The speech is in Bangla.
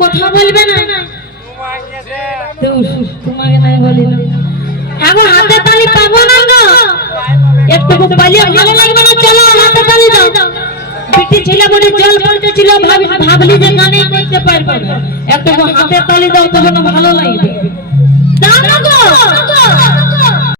কথা বলবে না তোমাকে নাই বলি না এখন হাতে তালি পাবো না গো একটু পালিয়ে ভালো লাগবে না চলো হাতে তালি দাও বিটি ছেলে বলে জল পড়তেছিল ভাবলি যে গানে করতে পারবো না একটু হাতে তালি দাও তখন ভালো লাগবে দাও না গো